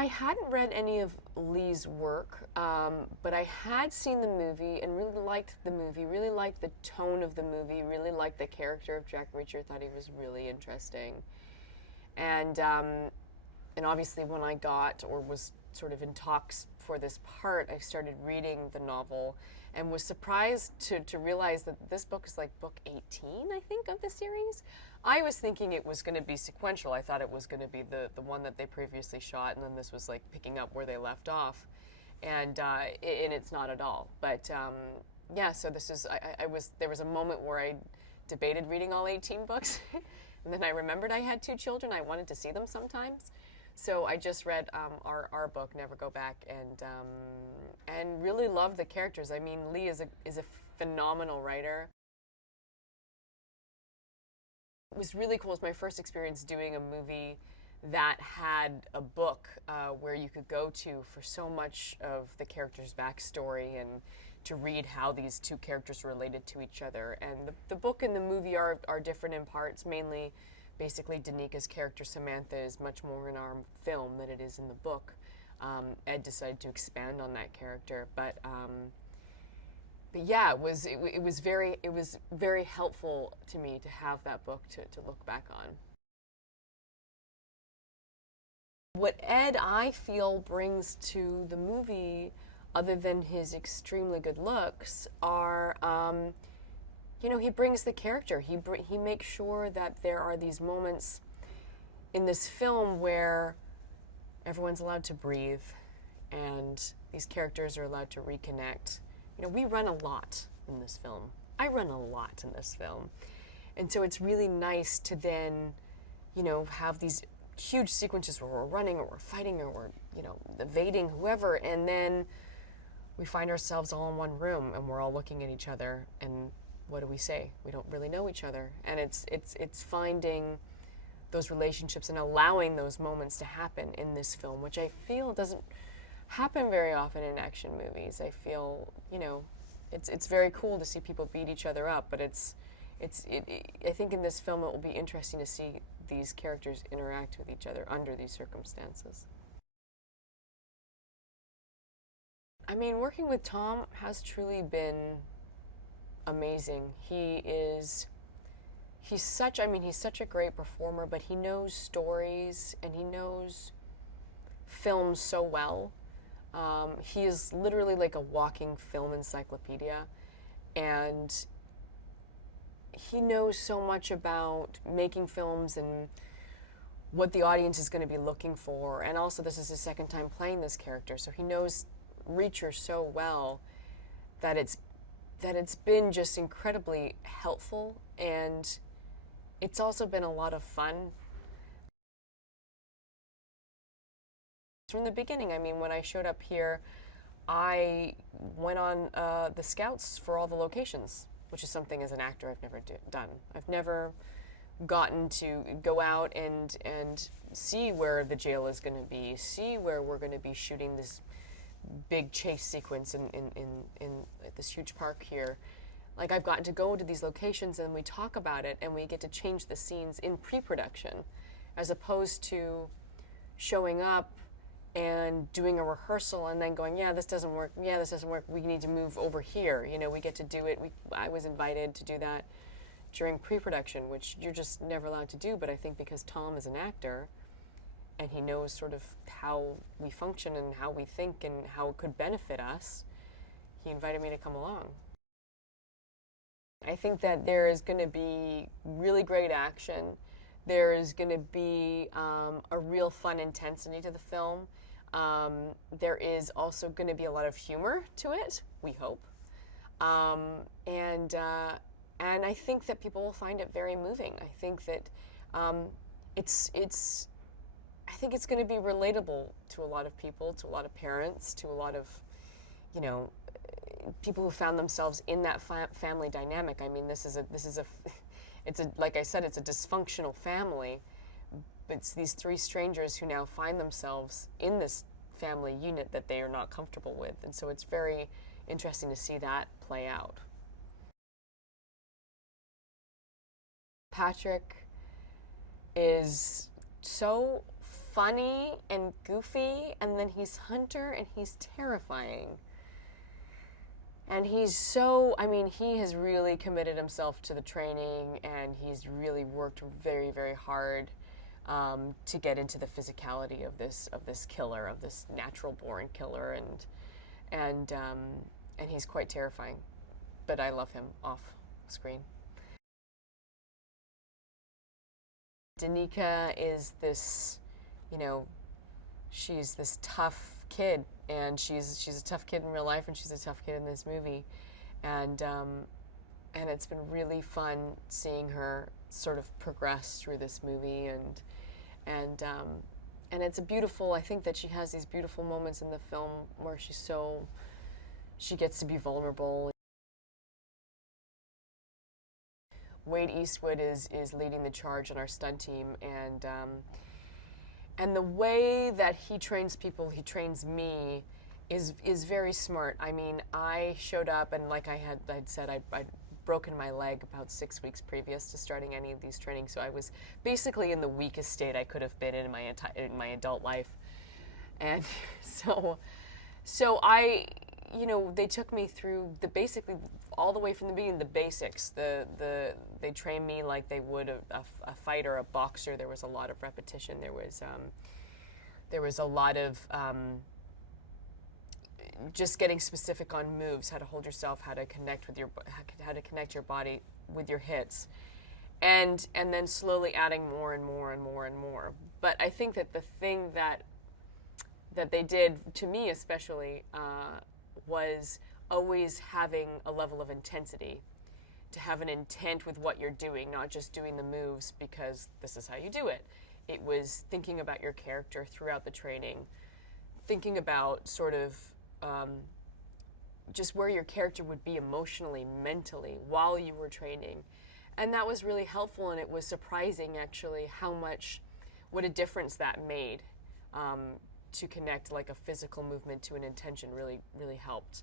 I hadn't read any of Lee's work, but I had seen the movie and really liked the movie, really liked the tone of the movie, really liked the character of Jack Reacher, thought he was really interesting. And obviously when I got, or was sort of in talks for this part, I started reading the novel and was surprised to realize that this book is like book 18, I think, of the series. I was thinking it was going to be sequential. I thought it was going to be the one that they previously shot, and then this was like picking up where they left off. And it's not at all. But yeah, so this is, there was a moment where I debated reading all 18 books. And then I remembered I had 2 children. I wanted to see them sometimes. So I just read our book, Never Go Back, and really loved the characters. I mean, Lee is a phenomenal writer. It was really cool. It was my first experience doing a movie that had a book where you could go to for so much of the character's backstory and to read how these 2 characters related to each other. And the book and the movie are different in parts. Mainly, basically, Danika's character Samantha is much more in our film than it is in the book. Ed decided to expand on that character, but yeah, it was very helpful to me to have that book to look back on. What Ed, I feel, brings to the movie, other than his extremely good looks, are you know, he brings the character. He makes sure that there are these moments in this film where everyone's allowed to breathe and these characters are allowed to reconnect. You know, we run a lot in this film. I run a lot in this film. And so it's really nice to then, you know, have these huge sequences where we're running or we're fighting or we're, you know, evading whoever, and then we find ourselves all in one room and we're all looking at each other, and what do we say? We don't really know each other. And it's finding those relationships and allowing those moments to happen in this film, which I feel doesn't happen very often in action movies. I feel, you know, it's very cool to see people beat each other up, but I think in this film it will be interesting to see these characters interact with each other under these circumstances. I mean, working with Tom has truly been amazing. He's such a great performer, but he knows stories and he knows film so well. He is literally like a walking film encyclopedia, and he knows so much about making films and what the audience is going to be looking for. And also, this is his second time playing this character, so he knows Reacher so well that it's been just incredibly helpful, and it's also been a lot of fun. From the beginning, I mean, when I showed up here, I went on the scouts for all the locations, which is something as an actor I've never done. I've never gotten to go out and see where the jail is going to be, see where we're going to be shooting this big chase sequence in this huge park here. Like, I've gotten to go to these locations and we talk about it and we get to change the scenes in pre-production, as opposed to showing up and doing a rehearsal and then going, yeah, this doesn't work, yeah, this doesn't work, we need to move over here. You know, we get to do it. I was invited to do that during pre-production, which you're just never allowed to do, but I think because Tom is an actor and he knows sort of how we function and how we think and how it could benefit us, he invited me to come along. I think that there is going to be really great action. There is going to be a real fun intensity to the film. There is also going to be a lot of humor to it, we hope. And I think that people will find it very moving. I think that I think it's going to be relatable to a lot of people, to a lot of parents, to a lot of, you know, people who found themselves in that family dynamic. I mean, like I said, it's a dysfunctional family. It's these 3 strangers who now find themselves in this family unit that they are not comfortable with. And so it's very interesting to see that play out. Patrick is so funny and goofy, and then he's Hunter, and he's terrifying. And he's so, I mean, he has really committed himself to the training, and he's really worked very, very hard to get into the physicality of this killer, of this natural-born killer, and he's quite terrifying. But I love him off screen. Danica is this, you know, she's this tough kid, and she's a tough kid in real life, and she's a tough kid in this movie, and it's been really fun seeing her sort of progress through this movie, and it's a beautiful. I think that she has these beautiful moments in the film where she gets to be vulnerable. Wade Eastwood is leading the charge on our stunt team, and the way that he trains people, he trains me, is very smart. I mean, I showed up, and like I'd said, I'd broken my leg about 6 weeks previous to starting any of these trainings, so I was basically in the weakest state I could have been in my adult life, and so I, you know, they took me through basically all the way from the beginning, the basics. They trained me like they would a fighter, a boxer. There was a lot of repetition. There was a lot of just getting specific on moves, how to hold yourself, how to connect your body with your hits, and then slowly adding more and more and more and more. But I think that the thing that they did, to me especially, was always having a level of intensity, to have an intent with what you're doing, not just doing the moves because this is how you do it. It was thinking about your character throughout the training, thinking about sort of just where your character would be emotionally, mentally, while you were training. And that was really helpful, and it was surprising, actually, what a difference that made. To connect like a physical movement to an intention really, really helped.